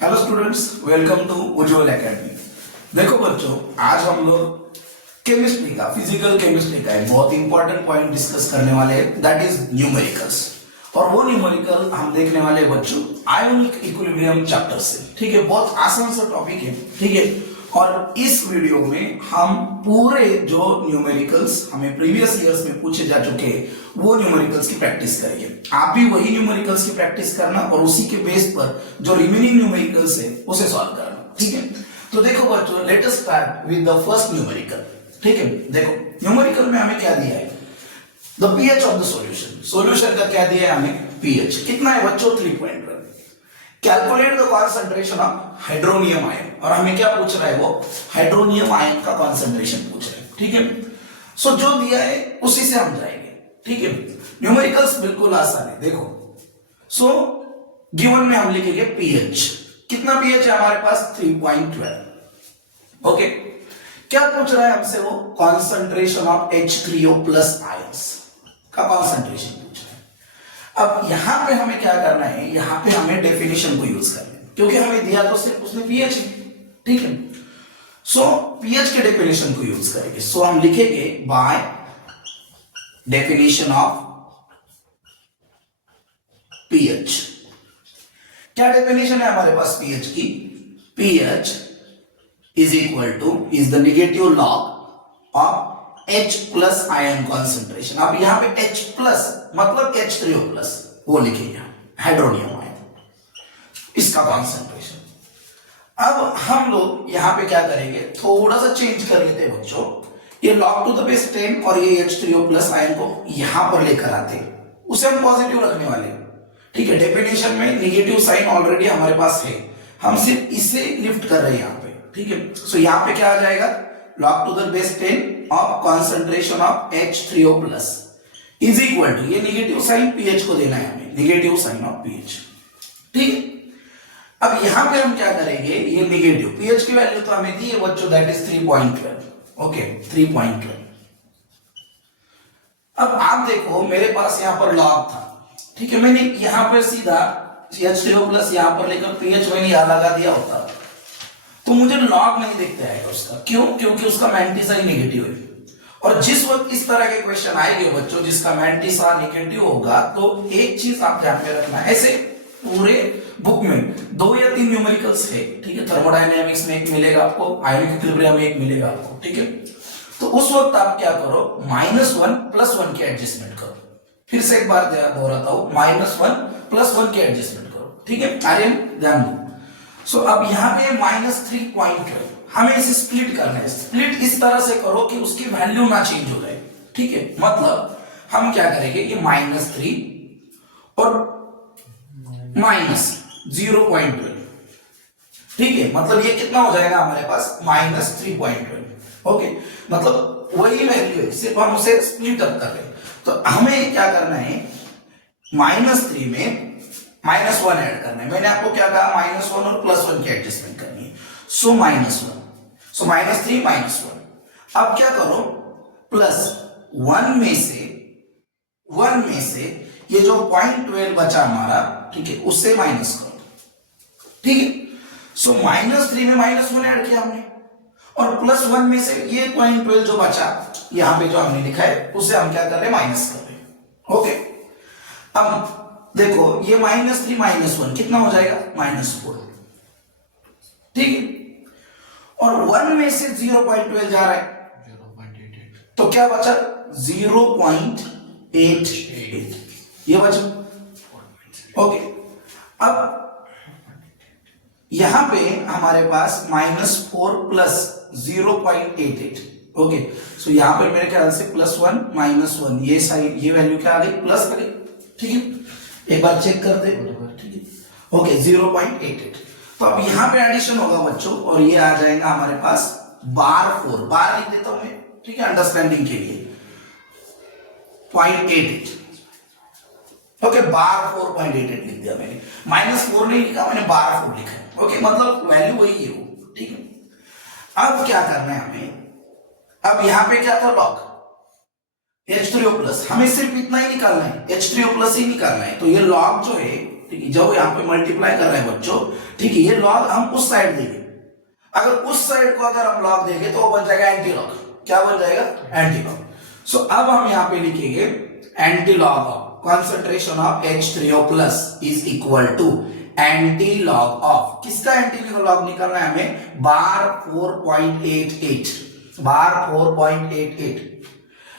Hello students, welcome to Ujjwal academy. देखो बच्चों, आज हम लोग केमिस्ट्री का, फिजिकल केमिस्ट्री का एक बहुत इंपॉर्टेंट पॉइंट डिस्कस करने वाले हैं, दैट इज न्यूमेरिकल्स। और वो न्यूमेरिकल हम देखने वाले हैं बच्चों आयोनिक इक्विलिब्रियम चैप्टर से। ठीक है, बहुत आसान सा टॉपिक है। ठीक है, और इस वीडियो में हम पूरे जो न्यूमेरिकल्स हमें प्रीवियस ईयर्स में पूछे जा चुके हैं वो न्यूमेरिकल्स की प्रैक्टिस करेंगे। आप भी वही न्यूमेरिकल्स की प्रैक्टिस करना और उसी के बेस पर जो रिमेनिंग न्यूमेरिकल्स है उसे सॉल्व करना। ठीक है, तो देखो बच्चों, let us start with the first numerical. ठीक है, देखो न्यूमेरिकल में हमें क्या दिया है, the pH of the solution. Solution का क्या दिया है हमें, पीएच कितना है बच्चों, 3.1। Calculate the concentration of hydronium ion, और हमें क्या पूछ रहा है, वो हाइड्रोनियम आयन का कॉन्सेंट्रेशन पूछ रहा है। ठीक है, सो जो दिया है उसी से हम जाएंगे। ठीक है, न्यूमेरिकल्स बिल्कुल आसान है। देखो, सो गिवन में हम लिखेंगे पीएच, कितना पीएच है हमारे पास, 3.12। ओके, क्या पूछ रहा है हमसे, वो concentration of H3O plus ions का कॉन्सेंट्रेशन पूछ रहा है। अब यहां पे हमें क्या करना है, यहां पे हमें डेफिनेशन को यूज करना है, क्योंकि हमें दिया तो सिर्फ उसने पीएच है। ठीक है, सो पीएच के डेफिनेशन को यूज करेंगे। सो हम लिखेंगे बाय डेफिनेशन ऑफ पीएच। क्या डेफिनेशन है हमारे पास पीएच की, pH is equal to, is the negative log of H plus ion concentration. अब यहां पे H प्लस मतलब H3O प्लस, वो लिखेंगे हाइड्रोनियम आयन, इसका कॉन्सेंट्रेशन। अब हम लोग यहां पे क्या करेंगे, थोड़ा सा चेंज कर लेते हैं बच्चों, ये log टू द बेस 10 और ये H3O प्लस आयन को यहां पर लेकर आते हैं, उसे हम पॉजिटिव रखने वाले हैं। ठीक है, डेफिनेशन में नेगेटिव साइन ऑलरेडी हमारे पास है, हम सिर्फ इसे लिफ्ट कर रहे हैं यहां पे। ठीक है, सो यहां पे क्या आ जाएगा, log to the base 10 of concentration of H3O plus is equal to, ये नेगेटिव साइन पीएच को देना है हमें, नेगेटिव साइन ऑफ पीएच। ठीक है, अब यहां पे हम क्या करेंगे, ये नेगेटिव पीएच की वैल्यू तो हमें दी है बच्चों, दैट इज 3.12। ओके, 3.12। अब आप देखो मेरे पास यहां पर लॉग था। ठीक है, मैंने यहां पर सीधा H3O प्लस यहां पर लेकर पीएच मैंने यहां लगा दिया होता तो मुझे लॉग नहीं दिखता है उसका। क्यों, क्योंकि उसका मैंटिसा नेगेटिव है। और जिस वक्त इस तरह के क्वेश्चन आएंगे बच्चों जिसका मैंटिसा नेगेटिव होगा, तो एक चीज आप ध्यान में रखना, ऐसे पूरे बुक में 2 या 3 न्यूमेरिकल्स है। ठीक है, थर्मोडायनेमिक्स में एक मिलेगा आपको, आयोनिक इक्विलिब्रियम में एक मिलेगा आपको। ठीक है, तो उस वक्त आप क्या करो, -1 + 1 की एडजस्टमेंट करो। फिर से एक बार दोहराता हूं, -1 + 1 की एडजस्टमेंट करो। ठीक है, आर्यन ध्यान दो। सो अब यहां पे -3.12, हमें इसे स्प्लिट करना है। स्प्लिट इस तरह से करो कि उसकी वैल्यू ना चेंज हो जाए। ठीक है, मतलब हम क्या करेंगे, ये -3 और -0.12। ठीक है, मतलब ये कितना हो जाएगा हमारे पास, -3.12। ओके, मतलब वही वैल्यू है, सिर्फ हम उसे स्प्लिट अप कर रहे हैं। तो हमें क्या करना है, -3 में -1 ऐड करना है। मैंने आपको क्या कहा, -1 और +1 की एडजस्टमेंट करनी है। सो -1, सो -3 -1। अब क्या करो, +1 में से ये जो 0.12 बचा हमारा, ठीक है, उससे माइनस करो। ठीक है, सो -3 में -1 ऐड किया हमने, और +1 में से ये 0.12 जो बचा यहां पे जो हमने लिखा है उसे हम क्या कर रहे हैं, माइनस कर रहे हैं। ओके, अब देखो ये -3 -1 कितना हो जाएगा, -4। ठीक है, और 1 में से 0.12 जा रहा है, 0.88, तो क्या बचा, 0.88 ये बचा। ओके, अब यहां पे हमारे पास -4 + 0.88। ओके, सो यहां पर मेरे ख्याल से +1 -1 ये साइन, ये वैल्यू क्या आ गई, प्लस आ गई। ठीक है, एक बार चेक कर दे। ठीक है, ओके, 0.88। तो अब यहां पे एडिशन होगा बच्चों, और ये आ जाएगा हमारे पास /4, बार लिख देता हूं मैं। ठीक है, अंडरस्टैंडिंग के लिए 0.88। ओके, /4.88 लिख दिया मैंने, -4 नहीं लिखा मैंने, /4 लिखा है। ओके, मतलब वैल्यू वही है वो। ठीक है, अब क्या करना है हमें, अब यहां पे क्या था, लॉग H3O प्लस, हमें सिर्फ इतना ही निकालना है, H3O प्लस ही निकालना है। तो ये लॉग जो है ठीक है, जब यहाँ पे मल्टीप्लाई कर रहे हैं बच्चों, ठीक है, ये लॉग हम उस साइड देंगे। अगर उस साइड को अगर हम लॉग देंगे तो वो बन जाएगा एंटी लॉग। क्या बन जाएगा? Anti log. सो अब हम यहाँ पे लिखेंगे anti log of concentration of H3O plus is equal to anti log of, किसका एंटी लॉग निकालना है हमें? बार 4.88, बार 4.88।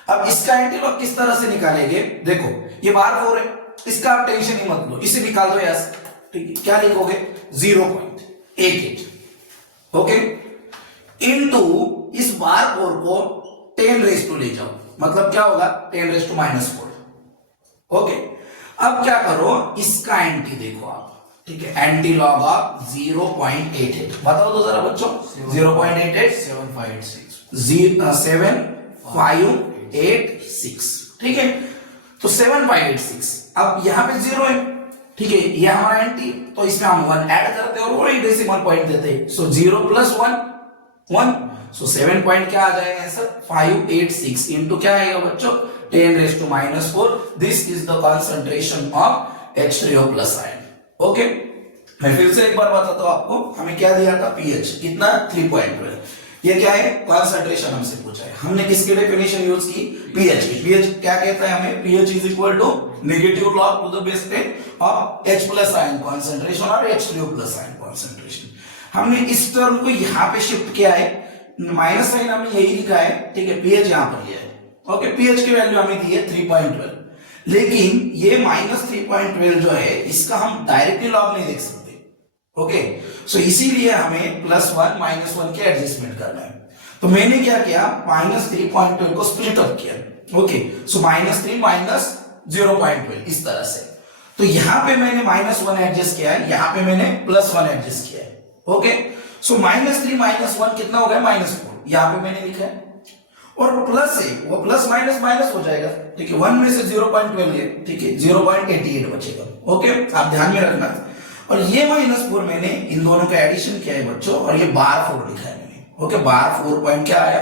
अब इसका एंटी लॉग किस तरह से निकालेंगे? देखो ये बार 4 है, इसका आप टेंशन ही मत लो, इसे निकाल दो यहां से, ठीक है। क्या लिखोगे? 0.88, ओके, इनटू इस बार 4 को 10 रेज टू ले जाओ, मतलब क्या होगा? 10 रेज टू -4, ओके। अब क्या करो, इसका एंटी देखो आप, ठीक है, एंटी लॉग ऑफ 0.88 बताओ तो जरा बच्चों। 0.88 7586, ठीक है। तो 7586, अब यहां पे 0 है, ठीक है, ये हमारा एंटी, तो इसमें हम 1 ऐड करते हैं और वही डेसिमल पॉइंट देते हैं। सो 0 + 1 1, सो 7 पॉइंट क्या आ जाएगा आंसर? 586 इनटू क्या आएगा बच्चों? 10 raise to -4। This is the concentration of H3O plus ion, okay. मैं फिर से एक बार बताता हूं आपको, हमें क्या दिया था? pH कितना? 3.12। ये क्या है? कंसंट्रेशन हमसे पूछा है, हमने किसकी डेफिनेशन यूज की? pH की। pH क्या कहता है हमें? pH is equal to negative log to the base 10 of H plus ion concentration और H3O प्लस आयन कॉन्सेंट्रेशन। हमने इस टर्म को यहां पे शिफ्ट किया है, माइनस साइन हमने यही लिखा है, ठीक है, pH यहां पर लिया है, ओके। pH की वैल्यू हमें दी है 3.12, लेकिन ये -3.12 जो है इसका हम डायरेक्टली लॉग नहीं देख सकते, ओके। सो इसीलिए हमें +1 -1 के एडजस्टमेंट करना है। तो मैंने क्या किया? -3.12 को स्प्लिट अप किया, ओके। सो -3 - 0.12 इस तरह से। तो यहां पे मैंने -1 एडजस्ट किया है, यहां पे मैंने +1 एडजस्ट किया है, ओके। सो -3 - 1 कितना हो गया? -4, यहां पे मैंने लिखा है, और प्लस है वो प्लस माइनस माइनस हो जाएगा, ठीक है। 1 में से 0.12 है, ठीक है, 0.88 बचेगा, ओके, आप ध्यान में रखना। और ये -4 मैंने इन दोनों का एडिशन किया है बच्चों, और ये बार 4 लिखा है मैंने, ओके। बार 4 पॉइंट क्या आया?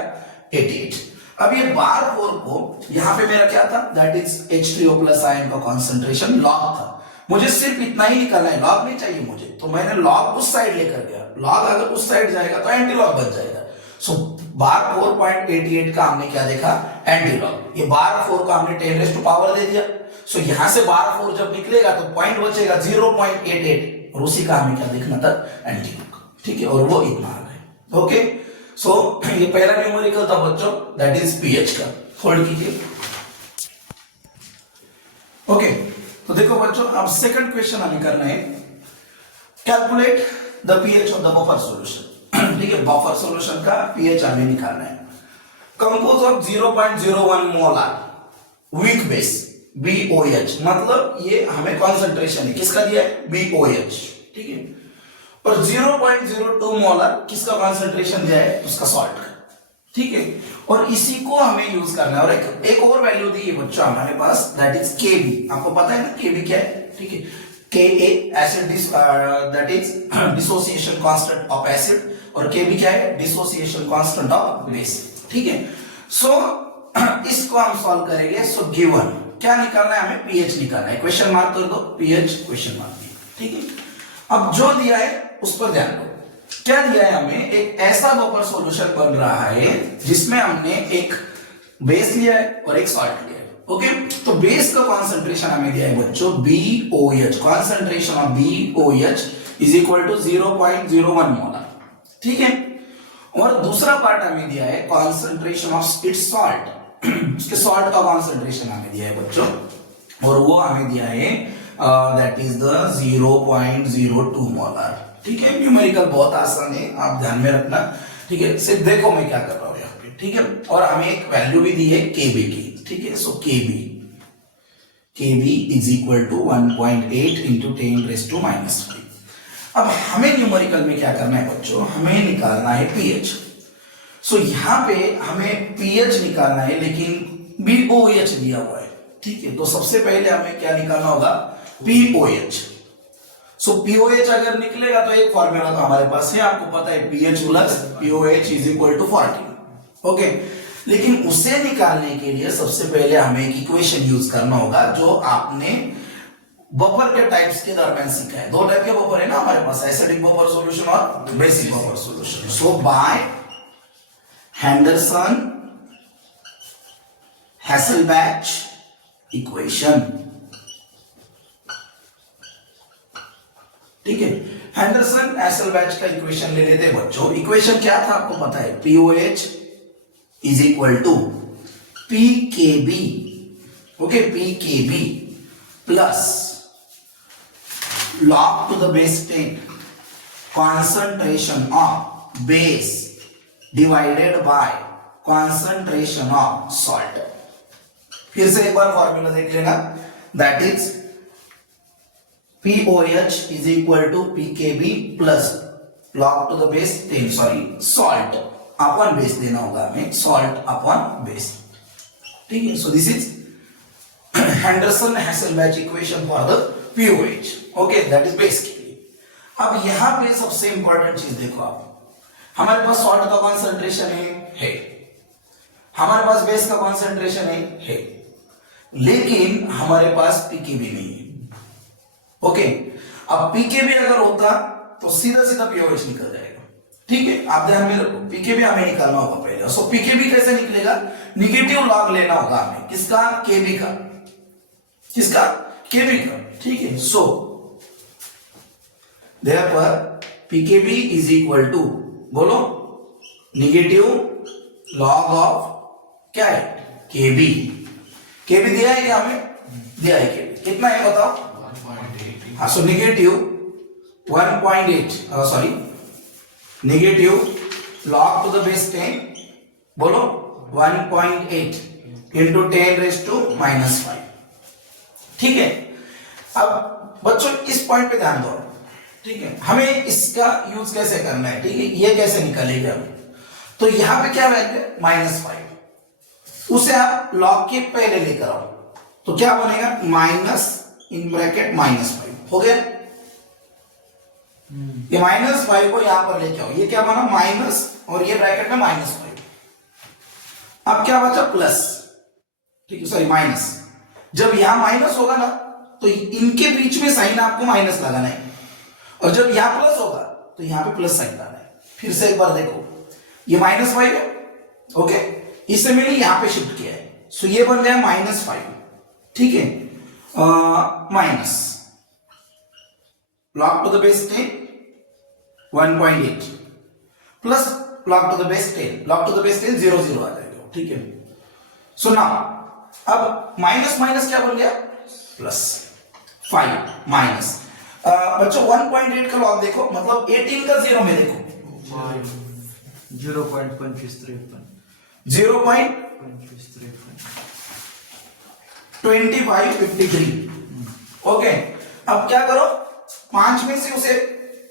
88। अब ये बार 4 को यहां पे मेरा क्या था? That is H3O plus ion का कॉन्सेंट्रेशन लॉग था, मुझे सिर्फ इतना ही निकालना है, लॉग नहीं चाहिए मुझे, तो मैंने लॉग उस साइड लेकर गया। लॉग अगर उस साइड जाएगा तो एंटी लॉग बन जाएगा। सो बार 4.88 का हमने क्या देखा? Anti log. ये बार 4 का हमने 10 रेज़ टू पावर दे दिया। सो यहां से बार 4 जब निकलेगा तो पॉइंट बचेगा 0.88, और उसी का हमें क्या देखना था? एंटी लॉग, ठीक है, और वो इतना आ गया, ओके। सो ये पहला न्यूमेरिकल था बच्चों, दैट इज pH का। होल्ड कीजिए, ओके। तो देखो बच्चों, अब सेकंड क्वेश्चन हमें करना है, calculate the pH of the buffer solution, ठीक है। बफर सॉल्यूशन का pH हमें निकालना है। Compose of 0.01 molar weak base BOH, मतलब ये हमें कॉन्सेंट्रेशन है, किसका दिया है? BOH, ठीक है। और 0.02 मोलर किसका कॉन्सेंट्रेशन दिया है? उसका सॉल्ट का, ठीक है। और इसी को हमें यूज करना है। और एक और वैल्यू दी है बच्चों हमारे पास, दैट इज Kb। आपको पता है ना Kb क्या है, ठीक है। Ka acid that is dissociation constant of acid, और Kb क्या है? डिसोसिएशन कांस्टेंट ऑफ बेस, ठीक है। सो इसको हम सॉल्व करेंगे। सो गिवन क्या निकालना है हमें? pH निकालना है। क्वेश्चन मार्क कर दो, pH क्वेश्चन मार्क, ठीक है। अब जो दिया है उस पर ध्यान दो। क्या दिया है हमें? एक ऐसा बफर सॉल्यूशन बन रहा है जिसमें हमने एक बेस लिया है और एक सॉल्ट लिया है, ओके। तो बेस का कॉन्सेंट्रेशन हमें दिया है बच्चों BOH, concentration of BOH is equal to 0.01 molar, ठीक है। और दूसरा पार्ट हमें दिया है कॉन्सेंट्रेशन ऑफ इट्स सॉल्ट, उसके सॉल्ट का कॉन्सेंट्रेशन हमें दिया है बच्चों, और वो हमें दिया है दैट इज द 0.02 मोलर, ठीक है। न्यूमेरिकल बहुत आसान है, आप ध्यान में रखना, ठीक है। सिर्फ देखो मैं क्या कर रहा हूं यहाँ पे, ठीक है। और हमें एक वैल्यू भी दी है Kb की, ठीक है। So Kb is equal to 1.8 into 10 raise to -3। अब हमें न्यूमेरिकल में क्या करना है बच्चों? हमें निकालना है pH। सो यहां पे हमें pH निकालना है, लेकिन BOH दिया हुआ है, ठीक है। तो सबसे पहले हमें क्या निकालना होगा? POH। सो POH अगर निकलेगा तो एक फॉर्मूला तो हमारे पास है, आपको पता है pH plus POH is equal to 40, okay. लेकिन उसे निकालने के लिए सबसे पहले हमें एक इक्वेशन यूज करना होगा जो आपने बफर के टाइप्स के दरमियान सीखा है। दो टाइप के बफर है ना हमारे पास, एसिडिक बफर सॉल्यूशन और बेसिक बफर सॉल्यूशन। सो बाय हेंडरसन हैसेलबैच इक्वेशन, ठीक है। हेंडरसन हैसेलबैच का इक्वेशन ले लेते हैं बच्चों। इक्वेशन क्या था आपको पता है, POH is equal to PKB, okay, PKB plus log to the base 10 concentration of base divided by concentration of salt। फिर से एक बार फॉर्मूला देख लेना, that is POH is equal to PKB plus log to the base 10, sorry salt upon base देना होगा हमें, salt upon base, ठीक है। So this is Henderson Hasselbalch equation for the POH, okay, that is base के लिए। अब यहां पे सबसे इंपॉर्टेंट चीज देखो आप, हमारे पास सॉल्ट का कॉन्सेंट्रेशन है, हमारे पास बेस का कॉन्सेंट्रेशन है, लेकिन हमारे पास पीकेबी नहीं है, ओके। अब पीकेबी अगर होता तो सीधा सीधा POH निकल जाएगा, ठीक है। आप ध्यान में रखो, पीकेबी हमें निकालना होगा पहले। सो पीकेबी कैसे निकलेगा, निगेटिव लॉग लेना होगा हमें, किसका, केबी का, किसका, केबी का, ठीक है। So therefore pKb is equal to, बोलो, निगेटिव लॉग ऑफ क्या है, केबी। केबी दिया है क्या हमें, दिया है केबी, कितना है बताओ, 1.8। हाँ, so negative 1.8, sorry negative log to the base 10, बोलो 1.8 इंटू 10⁻⁻5, ठीक है। अब बच्चों इस पॉइंट पे ध्यान दो, ठीक है। हमें इसका यूज कैसे करना है, ठीक है, ये कैसे निकालेगा हमें, तो यहां पे क्या वैल्यू है, -5, उसे आप लॉग के पहले लेकर आओ, तो क्या बनेगा, -5 हो गया। ये -5 को यहां पर लेके आओ, ये क्या बना, माइनस, और ये ब्रैकेट में -5, अब क्या बचा, प्लस, ठीक है, सॉरी माइनस। जब यहां माइनस होगा ना, तो इनके बीच में साइन आपको माइनस लगाना है, और जब यहां प्लस होगा तो यहां पे प्लस साइन लगाना है। फिर से एक बार देखो, ये -5 है, ओके, इसे मैंने यहां पे शिफ्ट किया है, सो ये बन गया -5, ठीक है, minus log to the base 10 1.8 plus log to the base 10, log to the base 10 0 0 आ जाएगा, ठीक है। सो नाउ अब माइनस माइनस क्या बन गया, प्लस 5 माइनस, बच्चों 1.8 का लॉग देखो, मतलब 18 का 0 में देखो 0.2553 0.2553, ओके। अब क्या करो, 5 में से उसे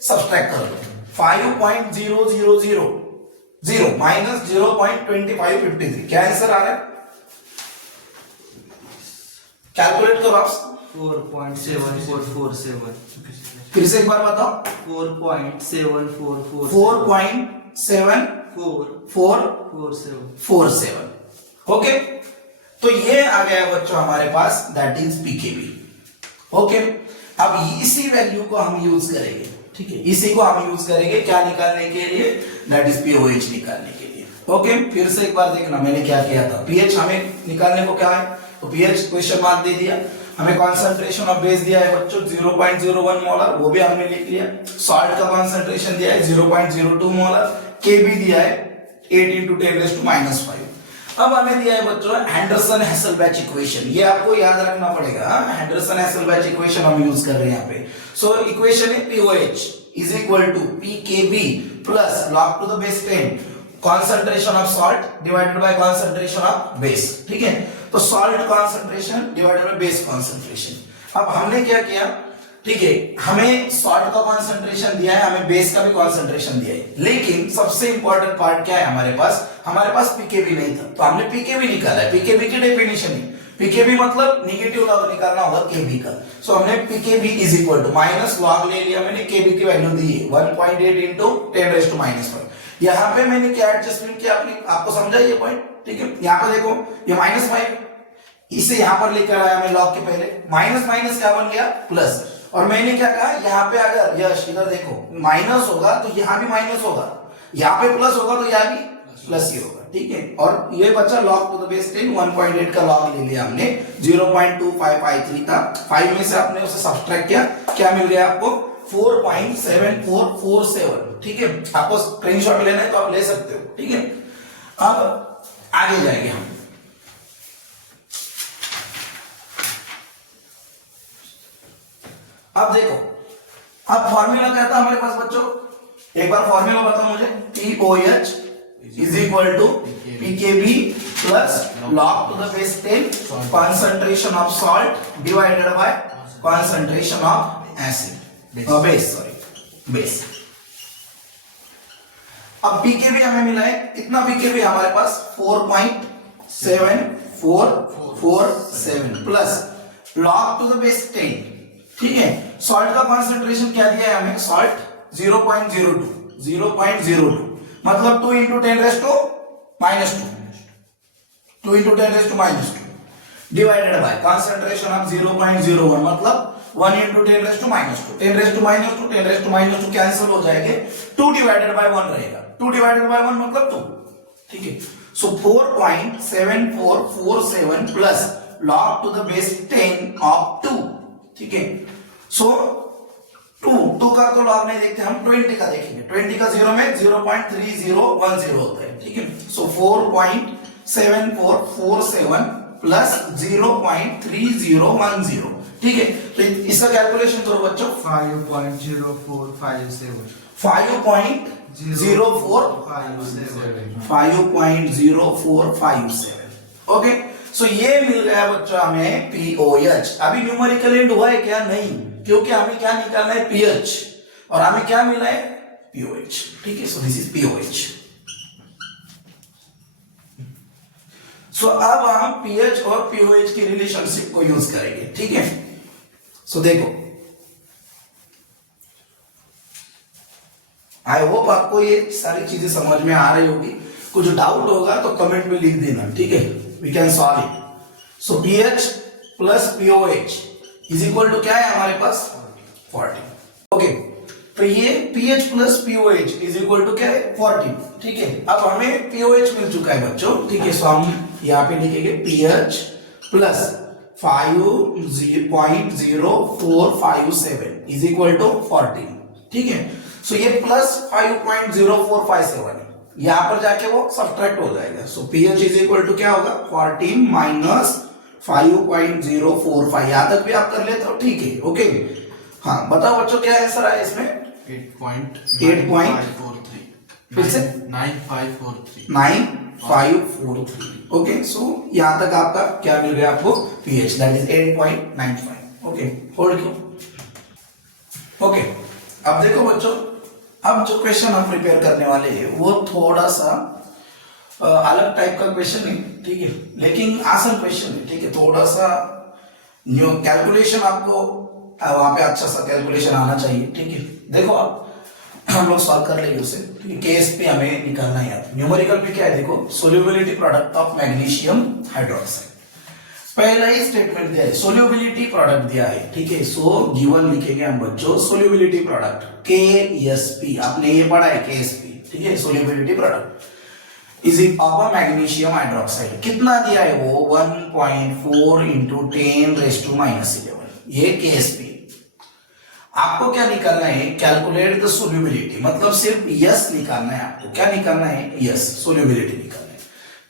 सब्सट्रैक्ट कर लो, 5.0000 माइनस 0.2553, क्या आंसर आ रहा है, कैलकुलेट करो आप, 4.7447। फिर से एक बार बताओ, 4.7447, ओके। तो ये आ गया बच्चों हमारे पास, दैट इज पीकेबी, ओके। अब इसी वैल्यू को हम यूज करेंगे, ठीक है, इसी को हम यूज करेंगे क्या निकालने के लिए, दैट इज POH निकालने के लिए, ओके। फिर से एक बार देखना मैंने क्या किया था, pH हमें निकालने को क्या है, तो pH क्वेश्चन मार्क दे दिया, हमें कॉन्सेंट्रेशन ऑफ बेस दिया है बच्चों 0.01 मोलर, वो भी हमने लिख लिया, सॉल्ट का कॉन्सेंट्रेशन दिया है 0.02 मोलर, Kb दिया है 8 × 10⁻⁵। अब हमें दिया है बच्चों हेंडरसन हैसेलबैच इक्वेशन, ये आपको याद रखना पड़ेगा, हेंडरसन हैसेलबैच इक्वेशन हम यूज कर रहे हैं यहाँ पे। सो इक्वेशन है POH is equal to PKB plus log to the base 10 concentration of salt divided by concentration of base, ठीक है। तो salt concentration divided by base concentration. अब हमने क्या किया, ठीक है, हमें सॉल्ट का कॉन्सेंट्रेशन दिया है, हमें बेस का भी कॉन्सेंट्रेशन दिया है, लेकिन सबसे इंपॉर्टेंट पार्ट क्या है हमारे पास पीकेबी नहीं था, तो हमने पीकेबी निकाला है। पीकेबी की डेफिनेशन है, पीकेबी मतलब नेगेटिव लॉग निकालना होगा केबी का। सो हमने pKb is equal to minus log ले लिया मैंने, केबी की वैल्यू दी है 1.8 इंटू 10⁻⁻5। यहाँ पे मैंने क्या एडजस्टमेंट किया, आपको समझा ये पॉइंट, ठीक है। यहाँ पे देखो ये -5, इसे यहां पर लेकर आया मैं लॉग के पहले, माइनस माइनस क्या बन गया प्लस, और मैंने क्या कहा यहाँ पे अगर यश इधर देखो माइनस होगा तो यहाँ भी माइनस होगा, यहाँ पे प्लस होगा तो यहाँ भी प्लस ही होगा, ठीक है। और ये बच्चा log टू द बेस 10 1.8 का log ले लिया हमने, 0.2553 था, 5 में से आपने उसे सब्ट्रैक्ट किया, क्या मिल गया आपको 4.7447, ठीक है। आपको स्क्रीनशॉट लेना है तो आप ले सकते हो, ठीक है। अब आगे जाएंगे हम, अब देखो, अब फॉर्मूला क्या था हमारे पास बच्चों, एक बार फॉर्मूला बताओ मुझे, POH is equal to PKB plus log to the base 10 concentration of salt divided by concentration of acid base. अब PKB हमें मिला है, कितना PKB हमारे पास 4.7447 plus log to the base 10, ठीक है। सॉल्ट का कॉन्सेंट्रेशन क्या दिया है हमें, सॉल्ट 0.02 मतलब 2 into 10 raised to minus 2 2 into 10 raised to minus 2 divided by concentration of 0.01 मतलब 1 into 10 raised to minus 2, 10 raised to minus 2 10 raised to minus 2 cancel हो जाएंगे, 2 डिवाइडेड बाय 1 रहेगा, 2 डिवाइडेड बाय 1 मतलब 2, ठीक है। सो 4.7447 plus log to the base 10 of 2, ठीक है। सो 2 का तो लॉग नहीं देखते हम, 20 का देखेंगे, 20 का 0 में 0.3010 होता है, ठीक है। सो 4.7447 प्लस 0.3010, ठीक है। तो इसका कैलकुलेशन करो बच्चों, 5.0457, ओके। सो ये मिल गया बच्चों हमें POH। अभी न्यूमेरिकल एंड हुआ है क्या, नहीं, क्योंकि हमें क्या निकालना है pH, और हमें क्या मिला है POH, ठीक है। So this is POH। सो अब हम pH और POH की रिलेशनशिप को यूज करेंगे, ठीक है। सो देखो, आई होप आपको ये सारी चीजें समझ में आ रही होगी, कुछ डाउट होगा तो कमेंट में लिख देना, ठीक है, we can solve it. So pH plus POH is equal to क्या है हमारे पास 40, ओके। तो ये pH plus POH is equal to क्या है 40, ठीक है। अब हमें POH मिल चुका है बच्चों, ठीक है। सो हम यहाँ पे लिखेंगे pH plus 5.0457 is equal to 40, ठीक है। सो ये प्लस 5.0457 है, यहां पर जाके वो सब्ट्रैक्ट हो जाएगा। सो pH इज इक्वल टू क्या होगा 40 माइनस 5.045, यहां तक भी आप कर लेते हो, ठीक है, ओके। हाँ बताओ बच्चों क्या आंसर आया इसमें, 8.9543, फिर से 9543, ओके। सो यहां तक आपका क्या मिल गया आपको pH, that is 8.95, okay. Hold क्यों, ओके। अब देखो बच्चों, अब जो क्वेश्चन हम प्रिपेयर करने वाले हैं वो थोड़ा सा अलग टाइप का क्वेश्चन है, ठीक है, लेकिन आसान क्वेश्चन है, ठीक है। थोड़ा सा न्यू कैलकुलेशन आपको वहां पे अच्छा सा कैलकुलेशन आना चाहिए, ठीक है। देखो आप हम लोग सॉल्व कर लेंगे उसे, ठीक है। केस पे हमें निकालना है, न्यूमेरिकल पे क्या है देखो, solubility product of magnesium hydroxide, पहला ही स्टेटमेंट दिया है, सोल्यूबिलिटी प्रोडक्ट दिया है, ठीक है। सो गिवन लिखेंगे हम बच्चों सोल्यूबिलिटी प्रोडक्ट KSP, आपने ये पढ़ा है KSP, ठीक है। Solubility product is of magnesium hydroxide, कितना दिया है वो 1.4 into 10 raised to minus 11, ये KSP। आपको क्या निकालना है, कैलकुलेट द सोल्यूबिलिटी, मतलब सिर्फ यस निकालना है आपको, क्या निकालना है यस, सोल्यूबिलिटी निकालना है।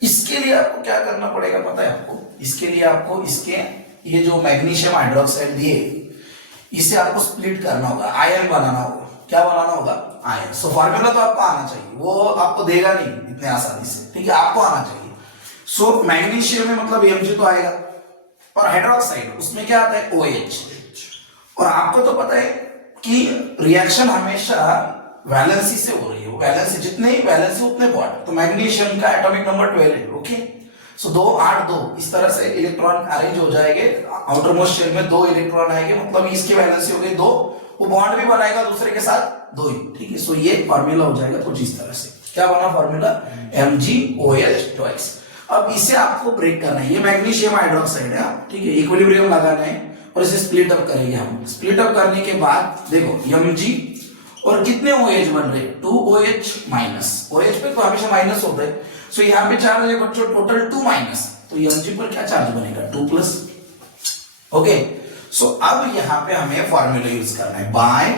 इसके लिए आपको क्या करना पड़ेगा पता है आपको, इसके लिए आपको इसके ये जो मैग्नीशियम हाइड्रोक्साइड दिए इसे आपको स्प्लिट करना होगा, आयन बनाना होगा, क्या बनाना होगा आयन। सो फार्मूला तो आपको आना चाहिए, वो आपको देगा नहीं इतने आसानी से, ठीक है, आपको आना चाहिए। सो मैग्नीशियम में मतलब Mg तो आएगा, और हाइड्रोक्साइड उसमें क्या आता है OH, और आपको तो पता है कि रिएक्शन हमेशा वैलेंसी से हो रही है, वैलेंसी जितने ही वैलेंसी उतने बॉन्ड, तो मैग्नीशियम का एटॉमिक नंबर 12 है, ओके। सो 2 8 2 इस तरह से इलेक्ट्रॉन अरेंज हो जाएंगे, आउटर मोस्ट शेल में 2 इलेक्ट्रॉन आएंगे, मतलब इसकी वैलेंसी हो गई 2, वो बॉन्ड भी बनाएगा दूसरे के साथ 2 ही, ठीक है। सो ये फार्मूला हो जाएगा कुछ इस तरह से, क्या बना फार्मूला MgOH2x। अब इसे आपको ब्रेक करना है, ये मैग्नीशियम हाइड्रोक्साइड है, ठीक है, इक्विलिब्रियम लगाना है और इसे स्प्लिट अप करेंगे हम। स्प्लिट अप करने के बाद देखो Mg और कितने OH बन रहे, 2OH माइनस, OH पे तो हमेशा माइनस होता है, सो यहाँ पे चार्ज है बच्चों टोटल 2 माइनस, तो Mg पर क्या चार्ज बनेगा 2 प्लस। ओके, सो अब यहाँ पे हमें फॉर्मूला यूज करना है, बाय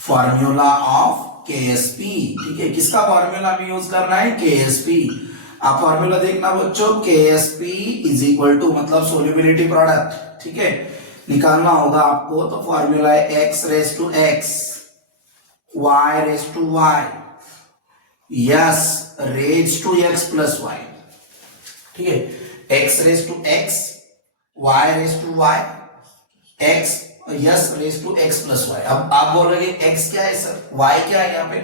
फॉर्मूला ऑफ KSP, ठीक है, किसका फॉर्मूला हमें यूज करना है, KSP। आप फॉर्मूला देखना बच्चों, KSP इज इक्वल टू मतलब सोल्यूबिलिटी प्रोडक्ट, ठीक है, निकालना होगा आपको, तो फॉर्मूला है x raise to x, y raise to y, s raise to x plus y, ठीक है, x raise to x, y raise to y, x s raise to x plus y। अब आप बोल रहे x क्या है sir, y क्या है यहाँ पे,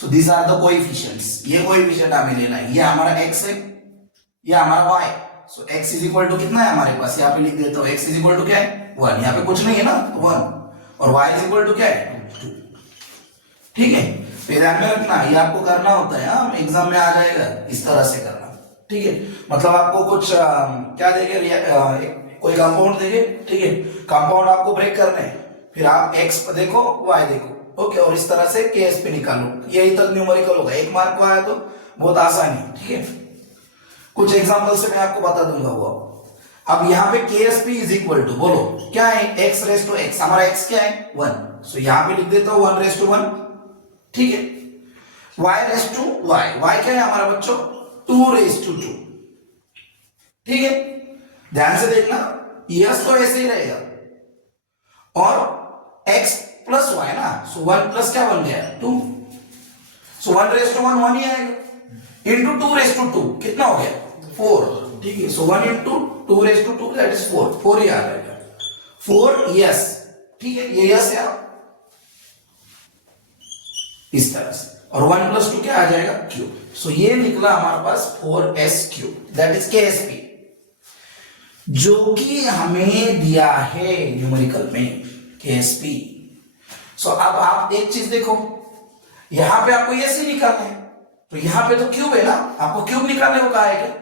so these are the coefficients, ये कोएफिशिएंट हमें लेना है, ये हमारा x है, ये हमारा y, so x is equal to कितना है हमारे पास, यहाँ पे लिख देता हूँ, x इज इक्वल टू क्या है 1, यहाँ पे कुछ नहीं है ना 1, और y इज इक्वल टू क्या है 2, ठीक है, तो ध्यान में रखना, ये आपको करना होता है, हाँ एग्जाम में आ जाएगा, इस तरह से करना, ठीक है, मतलब आपको कुछ क्या देंगे, कोई कंपाउंड देंगे, ठीक है, कंपाउंड आपको ब्रेक करना है, फिर आप x देखो y देखो, ओके, और इस तरह से KSP निकालो, यही तक न्यूमेरिकल होगा, 1 मार्क को आया तो बहुत आसानी, ठीक है, कुछ एग्जांपल से मैं आपको बता दूंगा वो। अब यहाँ पे KSP इज इक्वल टू बोलो क्या है, x रेज टू x, हमारा x क्या है 1, सो यहाँ पे लिख देता हूँ 1 रेज टू 1, ठीक है, y raise to y, y क्या है हमारा बच्चों 2 रेज टू 2, ठीक है, ध्यान से देखना, यस तो ऐसे ही रहेगा, और x प्लस y ना, सो 1 प्लस क्या बन गया 2, सो 1 रेज टू 1 1 ही आएगा, इंटू 2 रेज टू 2 कितना हो गया 4, ठीक है, so 1 into 2 raise to 2 that is 4, 4 ही आ जाएगा 4 यस, ठीक है, ये यस है इस तरह से, और 1 प्लस 2 क्या आ जाएगा क्यूब, सो ये निकला हमारे पास 4s cube, that is KSP, जो कि हमें दिया है न्यूमेरिकल में KSP। सो अब आप एक चीज देखो, यहां पे आपको यस ही निकालना है, तो यहां पे तो क्यूब है ना, आपको क्यूब निकालने को कहा है क्या,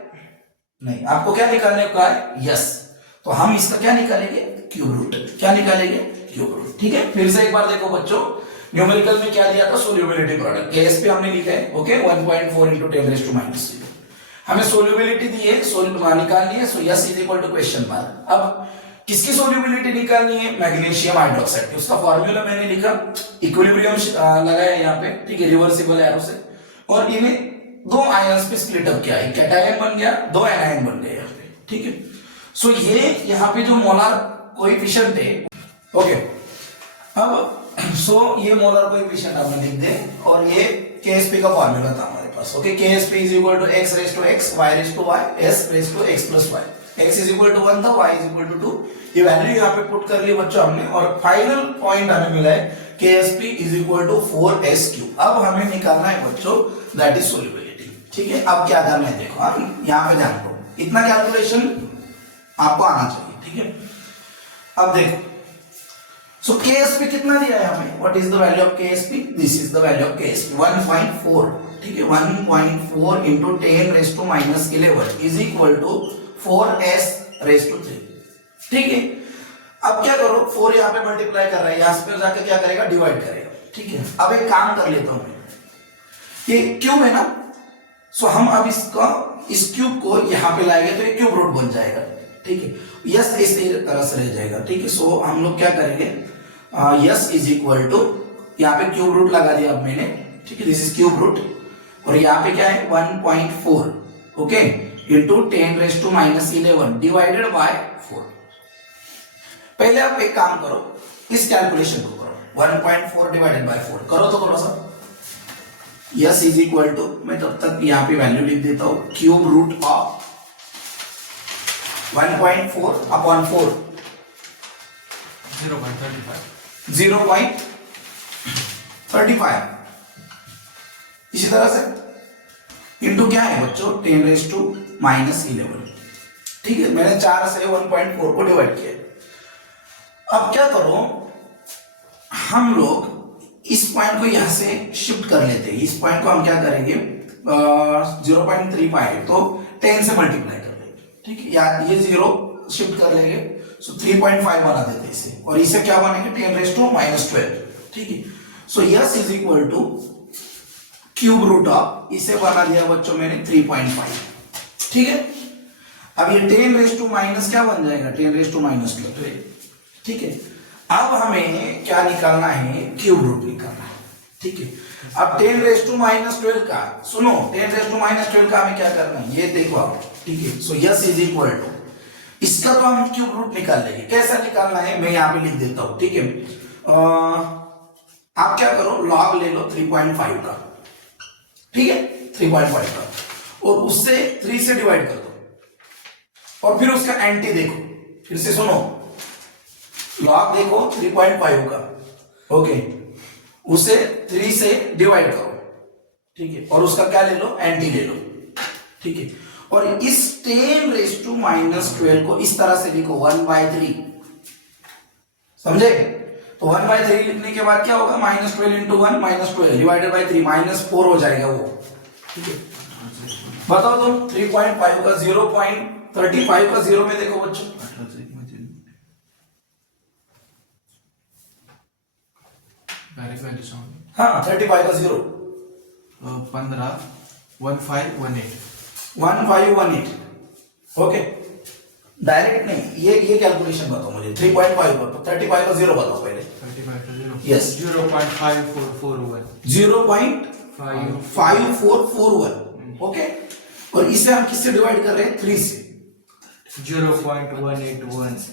नहीं, आपको क्या निकालने को कहा है यस, तो हम इसका क्या निकालेंगे क्यूब रूट, क्या निकालेंगे क्यूब रूट, ठीक है, फिर से एक बार देखो बच्चों, न्यूमेरिकल में क्या दिया था सोल्यूबिलिटी प्रोडक्ट, KSP हमने लिखा है, okay, 1.4 into 10 raised to minus 0, हमें सोल्यूबिलिटी दी है, निकालनी है, so s is equal to question mark. अब किसकी सोल्यूबिलिटी निकालनी है, मैग्नीशियम हाइड्रोक्साइड की, उसका फॉर्मूला मैंने लिखा, इक्विलिब्रियम लगाया यहाँ पे, ठीक है, रिवर्सिबल एरो से, और इन्हें 2 आयंस पे स्प्लिट अप किया, एक कैटायन बन गया, 2 एनायन बन गए यहाँ पे, ठीक है, सो ये यहाँ पे जो मोलर कोएफिशिएंट है, ओके, अब सो ये मोलर कोएफिशिएंट हमने लिख दे, और ये KSP का फॉर्मूला था हमारे पास, okay, KSP is equal to x raise to x, y raise to y, s raise to x plus y, x is equal to 1 था, y इज इक्वल टू 2, ये वैल्यू यहाँ पे पुट कर ली बच्चों हमने, और फाइनल पॉइंट हमें मिला है KSP is equal to 4s cube. अब हमें निकालना है बच्चों दैट इज सोल्यूबिलिटी, ठीक है, अब क्या करना है देखो, हाँ यहाँ पे ध्यान दो, इतना कैलकुलेशन आपको आना चाहिए, ठीक है, अब देखो, सो KSP कितना दिया है हमें, what is the value of KSP, this is the value of KSP 1.4, ठीक है, 1.4 into 10 raised to minus 11 is equal to 4s raised to 3, ठीक है, अब क्या करो, 4 यहाँ पे मल्टीप्लाई कर रहा है, यहाँ पे जाकर क्या करेगा डिवाइड करेगा, ठीक है, अब एक काम कर लेता हूं, ये क्यूब है ना, सो हम अब इस क्यूब को यहाँ पे लाएंगे तो ये क्यूब रूट बन जाएगा, ठीक है, यस इस तरह से रह जाएगा, ठीक है, सो हम लोग क्या करेंगे, यस इज इक्वल टू, यहाँ पे क्यूब रूट लगा दिया अब मैंने, ठीक है, दिस इज क्यूब रूट, और यहाँ पे क्या है 1.4, okay, into 10 raise to minus 11 divided by 4। पहले आप एक काम करो, इस कैलकुलेशन को करो, 1.4 डिवाइडेड बाय 4 करो तो थोड़ा सा, यस इज इक्वल टू, मैं तब तक यहाँ पे वैल्यू लिख देता हूं, क्यूब रूट ऑफ 1.4 अपॉन 4 0.35, इसी तरह से इंटू क्या है बच्चों 10 रेज टू माइनस 11, ठीक है, मैंने 4 से 1.4 को डिवाइड किया। अब क्या करो, हम लोग इस पॉइंट को यहां से शिफ्ट कर लेते हैं, इस पॉइंट को हम क्या करेंगे 0.35, तो 10 से मल्टीप्लाई कर लेंगे, ठीक है, या ये 0 शिफ्ट कर लेंगे, सो 3.5 बना देते इसे, और इसे क्या बनेंगे 10⁻⁻12, ठीक है। So s is equal to cube root of, इसे बना दिया बच्चों मैंने 3.5, ठीक है। अब ये 10⁻⁻ क्या बन जाएगा 10⁻⁻12, ठीक है। अब हमें क्या निकालना है, क्यूब रूट निकालना है, ठीक है। अब 10⁻12 का सुनो, 10⁻12 का हमें क्या करना है ये देखो आप, ठीक है। So s is equal to, इसका तो हम क्यूब रूट निकाल लेंगे, कैसा निकालना है मैं यहां पे लिख देता हूं, ठीक है। आप क्या करो, लॉग ले लो 3.5 का, ठीक है, 3.5 का, और उससे 3 से डिवाइड कर दो, और फिर उसका एंटी देखो, फिर से सुनो, लॉग देखो 3.5 का, ओके, उसे 3 से डिवाइड करो, ठीक है, और उसका क्या ले लो, एंटी ले लो, ठीक है। और इस 10⁻⁻12 को इस तरह से लिखो 1/3, समझे। तो 1/3 लिखने के बाद क्या होगा, -12 इंटू 1 -12 डिवाइडेड बाई 3 -4 हो जाएगा वो, ठीक है। बताओ तुम 3.5 का 0.35 का 0 में देखो बच्चों, हाँ 35 का 0 15 1518 1518, ओके। डायरेक्ट नहीं, ये कैलकुलेशन बताओ मुझे, 3.5 का 35 का 0 बताओ पहले, 35 का 0 यस 0.5441 0.5441, ओके। और इसे हम किससे डिवाइड कर रहे हैं, 3 से, 0.1813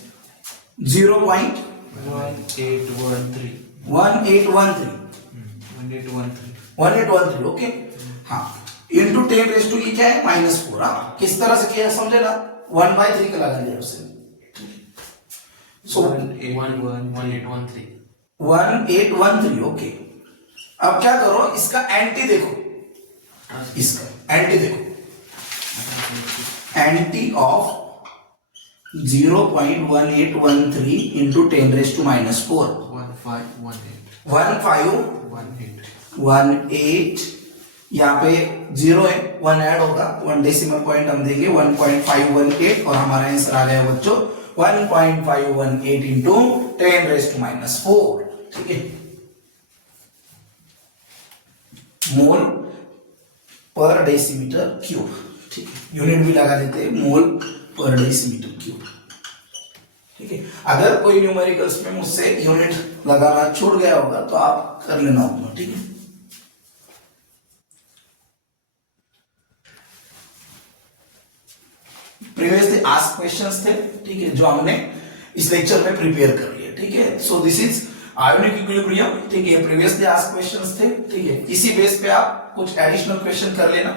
1813, ओके, हाँ, इंटू 10⁻, ये क्या है -4, हाँ, किस तरह से किया समझे ना, 1/3 का लगा दिया उससे, सो 1813, ओके। अब क्या करो, इसका एंटी देखो, इसका एंटी देखो, एंटी ऑफ 0.1813 इंटू 10⁻⁻4 1518, यहाँ पे 0 है, 1 ऐड होगा, 1 डेसिमल पॉइंट हम देंगे 1.518, और हमारा आंसर आ गया बच्चों 1.518 इंटू 10⁻⁻4, ठीक है, मोल पर डेसीमीटर क्यूब, ठीक है, यूनिट भी लगा देते हैं, मोल पर डेसीमीटर क्यूब, ठीक है। अगर कोई न्यूमेरिकल्स में मुझसे यूनिट लगाना छूट गया होगा तो आप कर लेना अपना, ठीक है। प्रीवियसली आस्क क्वेश्चंस थे, ठीक है, जो हमने इस लेक्चर में प्रिपेयर कर लिए, ठीक है। So this is ionic equilibrium, ठीक है, प्रीवियसली आस्क क्वेश्चंस थे, ठीक है। इसी बेस पे आप कुछ एडिशनल क्वेश्चन कर लेना,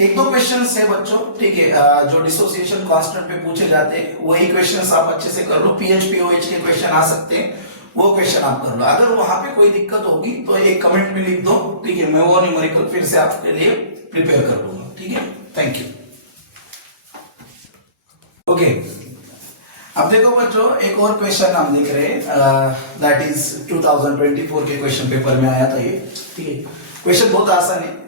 1-2 क्वेश्चन है बच्चों, ठीक है, जो डिसोसिएशन कांस्टेंट पे पूछे जाते हैं वही क्वेश्चंस आप अच्छे से कर लो, पीएच पीओएच के क्वेश्चन आ सकते हैं, वो क्वेश्चन आप कर लो। अगर वहां पे कोई दिक्कत होगी तो एक कमेंट में लिख दो, ठीक है, मैं वो न्यूमेरिकल फिर से आपके लिए प्रिपेयर कर दूंगा, ठीक है। Thank you, okay. अब देखो बच्चों, एक और क्वेश्चन हम देख रहे हैं, दैट इज 2024 के क्वेश्चन पेपर में आया था ये, ठीक है। क्वेश्चन बहुत आसान है,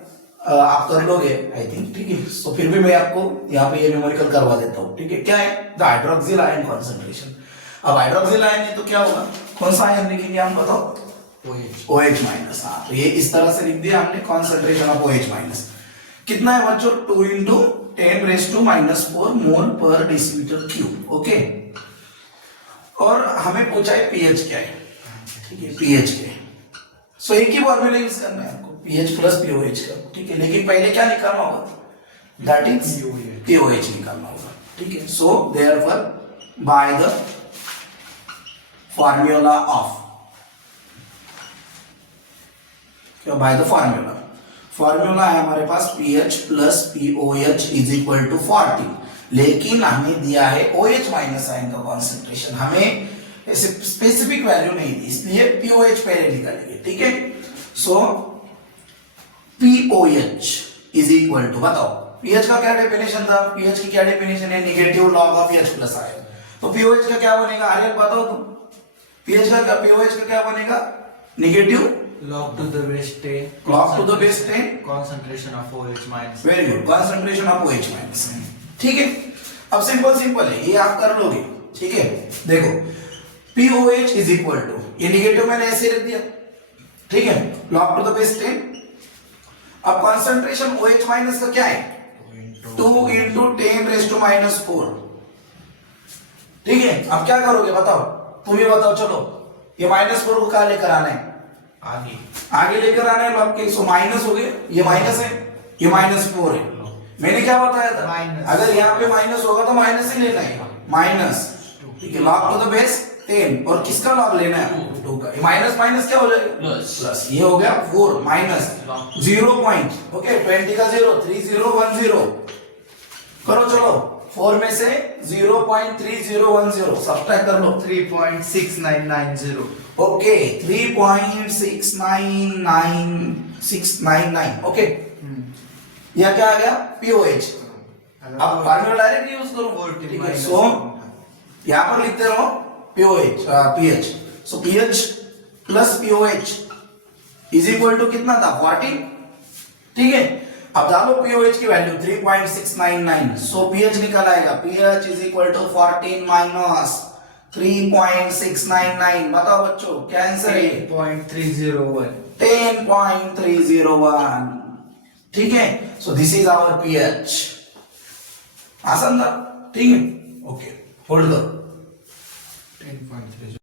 आप कर लोगे आई थिंक, ठीक है। तो फिर भी मैं आपको यहाँ पे ये न्यूमेरिकल करवा देता हूँ, ठीक है। क्या है, द हाइड्रोक्सिल आयन कॉन्सेंट्रेशन। अब हाइड्रोक्सिल आयन है तो क्या होगा, कौन सा आयन लिखेंगे हम बताओ, OH माइनस, हाँ, तो ये इस तरह से लिख दिया हमने, कॉन्सेंट्रेशन ऑफ OH माइनस कितना है बच्चों, 2 इंटू 10⁻⁻4 मोल पर डेसीमीटर क्यूब, ओके। और हमें पूछा है पीएच क्या है, ठीक है, पीएच क्या है। सो एक ही फॉर्मूला यूज करना है आपको, पीएच प्लस पीओएच का, ठीक है। लेकिन पहले क्या निकालना होगा, दैट इज पीओएच निकालना होगा, ठीक है। So therefore by the formula of, क्या, बाय द फॉर्मूला है हमारे पास pH plus pOH is equal to 40, लेकिन हमें दिया है OH माइनस आयन का कॉन्सेंट्रेशन, हमें ऐसे स्पेसिफिक वैल्यू नहीं दी, इसलिए पीओएच पहले निकालेंगे, ठीक है। सो पीओएच इज इक्वल टू, बताओ पीएच का क्या डेफिनेशन था, पीएच की क्या डेफिनेशन है, negative log of H plus ion. तो पीओएच का क्या बनेगा, आर्यन बताओ तुम, पीएच का क्या, पीओएच का क्या बनेगा, negative Log to the base 10. Log to the base 10. Concentration of OH minus. Very good, concentration of OH minus. ठीक है, अब सिंपल है, ये आप कर लोगे। ठीक है, देखो POH इज इक्वल टू, ये निगेटिव मैंने ऐसे रख दिया। ठीक है, log टू द बेस 10। अब कॉन्सेंट्रेशन OH माइनस का क्या है? 2 इंटू 10 रेज टू माइनस 4। ठीक है, अब क्या करोगे बताओ, तुम ही बताओ। चलो, ये -4 को कहां लेकर आना है? आगे लेकर आना है लॉग के। सो माइनस हो गए, ये माइनस है, ये -4 है। मैंने क्या बताया था? माइनस। अगर यहाँ पे माइनस होगा तो माइनस ही लेना है, माइनस। ठीक है, लॉग टू द बेस 10, और किसका लॉग लेना है? 2 का। माइनस माइनस क्या हो जाएगा? प्लस। ये हो गया 4 माइनस 0 पॉइंट। ओके, 20 का 0, 3010 करो। चलो, 4 में से 0.3010 सब्ट्रैक्ट कर लो। 3.6990. Okay, 3.699 okay. यह क्या आ गया? POH। अब फार्मूला डायरेक्ट यूज करो। ठीक है, सो यहां पर लिखते रहो POH pH। So pH plus POH is equal to कितना था? 14। ठीक है, अब डालो POH की वैल्यू 3.699। सो pH निकल आएगा, pH is equal to 14 minus 3.699। बताओ बच्चों, क्या आंसर है? 10.301. 10.301। ठीक है, so this is our pH। आसान था। ठीक है, ओके, होल्ड करो। 10.3.